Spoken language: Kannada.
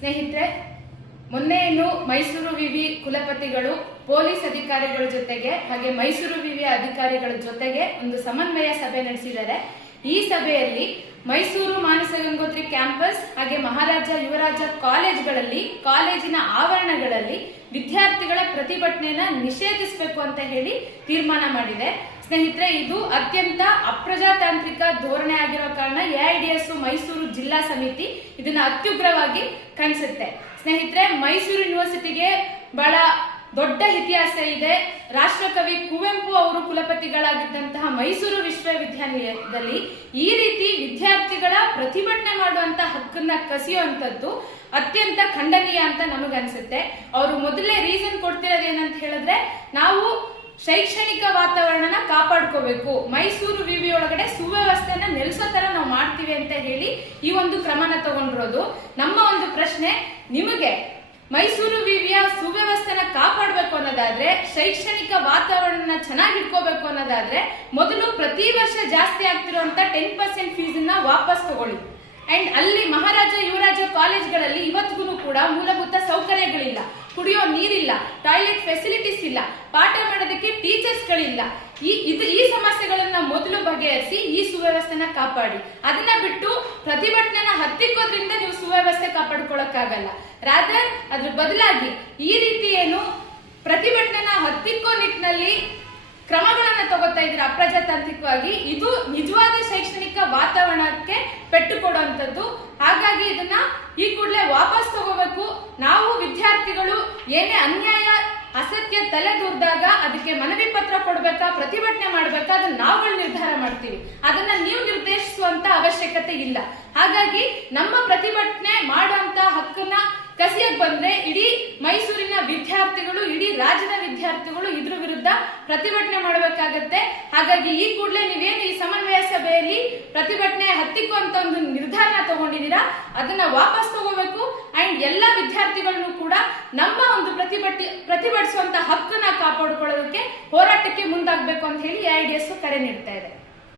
ಸ್ನೇಹಿತರೆ, ಮೊನ್ನೆ ಮೈಸೂರು ವಿವಿ ಕುಲಪತಿಗಳು ಪೊಲೀಸ್ ಅಧಿಕಾರಿಗಳ ಜೊತೆಗೆ ಹಾಗೆ ಮೈಸೂರು ವಿವಿ ಅಧಿಕಾರಿಗಳ ಜೊತೆಗೆ ಒಂದು ಸಮನ್ವಯ ಸಭೆ ನಡೆಸಿದ್ದಾರೆ. ಈ ಸಭೆಯಲ್ಲಿ ಮೈಸೂರು ಮಾನಸ ಗಂಗೋತ್ರಿ ಕ್ಯಾಂಪಸ್ ಹಾಗೆ ಮಹಾರಾಜ ಯುವರಾಜ ಕಾಲೇಜ್ಗಳಲ್ಲಿ ಕಾಲೇಜಿನ ಆವರಣಗಳಲ್ಲಿ ವಿದ್ಯಾರ್ಥಿಗಳ ಪ್ರತಿಭಟನೆಯನ್ನ ನಿಷೇಧಿಸಬೇಕು ಅಂತ ಹೇಳಿ ತೀರ್ಮಾನ ಮಾಡಿದೆ. ಸ್ನೇಹಿತರೆ, ಇದು ಅತ್ಯಂತ ಅಪ್ರಜಾತಾಂತ್ರಿಕ ಧೋರಣೆ ಆಗಿರೋ ಕಾರಣ ಎಐಡಿಎಸ್ ಮೈಸೂರು ಜಿಲ್ಲಾ ಸಮಿತಿ ಇದನ್ನ ಅತ್ಯುಗ್ರವಾಗಿ ಖಂಡಿಸುತ್ತೆ. ಸ್ನೇಹಿತರೆ, ಮೈಸೂರು ಯೂನಿವರ್ಸಿಟಿಗೆ ಬಹಳ ದೊಡ್ಡ ಇತಿಹಾಸ ಇದೆ. ರಾಷ್ಟ್ರಕವಿ ಕುವೆಂಪು ಅವರು ಕುಲಪತಿಗಳಾಗಿದ್ದಂತಹ ಮೈಸೂರು ವಿಶ್ವವಿದ್ಯಾನಿಲಯದಲ್ಲಿ ಈ ರೀತಿ ವಿದ್ಯಾರ್ಥಿಗಳ ಪ್ರತಿಭಟನೆ ಮಾಡುವಂತ ಹಕ್ಕನ್ನ ಕಸಿಯುವಂತದ್ದು ಅತ್ಯಂತ ಖಂಡನೀಯ ಅಂತ ನಮಗನ್ಸುತ್ತೆ. ಅವರು ಮೊದಲೇ ರೀಸನ್ ಕೊಡ್ತಿರೋದೇನಂತ ಹೇಳಿದ್ರೆ, ನಾವು ಶೈಕ್ಷಣಿಕ ವಾತಾವರಣನ ಕಾಪಾಡ್ಕೋಬೇಕು, ಮೈಸೂರು ವಿವಿ ಒಳಗಡೆ ಸುವ್ಯವಸ್ಥೆನ ನೆಲೆಸೋ ತರ ನಾವು ಮಾಡ್ತೀವಿ ಅಂತ ಹೇಳಿ ಈ ಒಂದು ಕ್ರಮನ ತಗೊಂಡಿರೋದು. ನಮ್ಮ ಒಂದು ಪ್ರಶ್ನೆ ನಿಮಗೆ, ಮೈಸೂರು ವಿವಿಯ ಸುವ್ಯವಸ್ಥೆನ ಕಾಪಾಡಬೇಕು ಅನ್ನೋದಾದ್ರೆ, ಶೈಕ್ಷಣಿಕ ವಾತಾವರಣ ಚೆನ್ನಾಗಿ ಇಟ್ಕೋಬೇಕು ಅನ್ನೋದಾದ್ರೆ, ಮೊದಲು ಪ್ರತಿ ವರ್ಷ ಜಾಸ್ತಿ ಆಗ್ತಿರುವಂತ 10% ಫೀಸನ್ನ ವಾಪಸ್ ತಗೊಳ್ಳಿ. ಅಂಡ್ ಅಲ್ಲಿ ಮಹಾರಾಜ ಯುವರಾಜ ಕಾಲೇಜ್ಗಳಲ್ಲಿ ಇವತ್ತಿಗೂ ಕೂಡ ಮೂಲಭೂತ ಸೌಕರ್ಯಗಳಿಲ್ಲ, ಕುಡಿಯೋ ನೀರಿಲ್ಲ, ಟಾಯ್ಲೆಟ್ ಫೆಸಿಲಿಟೀಸ್ ಇಲ್ಲ, ಪಾಠ ಮಾಡೋದಕ್ಕೆ ಟೀಚರ್ಸ್ ಗಳಿಲ್ಲ. ಈ ಸಮಸ್ಯೆಗಳನ್ನ ಮೊದಲು ಬಗೆಹರಿಸಿ ಈ ಸುವ್ಯವಸ್ಥೆನ ಕಾಪಾಡಿ. ಅದನ್ನ ಬಿಟ್ಟು ಪ್ರತಿಭಟನೆನ ಹತ್ತಿಕ್ಕೋದ್ರಿಂದ ನೀವು ಸುವ್ಯವಸ್ಥೆ ಕಾಪಾಡ್ಕೊಳಕ್ಕಾಗಲ್ಲ. ರಾದರ್ ಅದ್ರ ಬದಲಾಗಿ ಈ ರೀತಿ ಪ್ರತಿಭಟನೆನ ಹತ್ತಿಕ್ಕೋ ನಿಟ್ಟಿನಲ್ಲಿ ಕ್ರಮಗಳನ್ನ ತಗೋತಾ ಇದ್ರೆ ಅಪ್ರಜಾತಾಂತ್ರಿಕವಾಗಿ, ಇದು ನಿಜವಾದ ಶೈಕ್ಷಣಿಕ ವಾತಾವರಣಕ್ಕೆ ಪೆಟ್ಟು ಕೊಡುವಂತದ್ದು. ಹಾಗಾಗಿ ಇದನ್ನ ಈ ಕೂಡಲೇ ವಾಪಸ್ ತಗೋಬೇಕು. ನಾವು ವಿದ್ಯಾರ್ಥಿಗಳು ಏನೇ ಅನ್ಯಾಯ ಅಸತ್ಯ ತಲೆದೂರ್ದಾಗ ಅದಕ್ಕೆ ಮನವಿ ಪತ್ರ ಕೊಡ್ಬೇಕಾ, ಪ್ರತಿಭಟನೆ ಮಾಡ್ಬೇಕಾ, ಅದನ್ನ ನಾವುಗಳು ನಿರ್ಧಾರ ಮಾಡ್ತೀವಿ. ಅದನ್ನ ನೀವು ನಿರ್ದೇಶಿಸುವಂತ ಅವಶ್ಯಕತೆ ಇಲ್ಲ. ಹಾಗಾಗಿ ನಮ್ಮ ಪ್ರತಿಭಟನೆ ಮಾಡುವಂತ ಹಕ್ಕನ್ನ ಕಸಿಯಕ್ ಬಂದ್ರೆ ಇಡೀ ಮೈಸೂರಿನ ವಿದ್ಯಾರ್ಥಿಗಳು, ಇಡೀ ರಾಜ್ಯದ ವಿದ್ಯಾರ್ಥಿಗಳು ಇದ್ರ ವಿರುದ್ಧ ಪ್ರತಿಭಟನೆ ಮಾಡಬೇಕಾಗತ್ತೆ. ಹಾಗಾಗಿ ಈ ಕೂಡಲೇ ನೀವೇನು ಈ ಸಮನ್ವಯ ಸಭೆಯಲ್ಲಿ ಪ್ರತಿಭಟನೆ ಹತ್ತಿಕ್ಕುವಂತ ಒಂದು ನಿರ್ಧಾರ ತಗೊಂಡಿದ್ದೀರಾ, ಅದನ್ನ ವಾಪಸ್ ತಗೋಬೇಕು. ಅಂಡ್ ಎಲ್ಲ ವಿದ್ಯಾರ್ಥಿಗಳನ್ನು ಕೂಡ ನಮ್ಮ ಒಂದು ಪ್ರತಿಭಟಿಸುವಂತ ಹಕ್ಕನ್ನ ಕಾಪಾಡಿಕೊಳ್ಳೋದಕ್ಕೆ ಹೋರಾಟಕ್ಕೆ ಮುಂದಾಗಬೇಕು ಅಂತ ಹೇಳಿ ಎಐಡಿಎಸ್ ಕರೆ ನೀಡ್ತಾ ಇದೆ.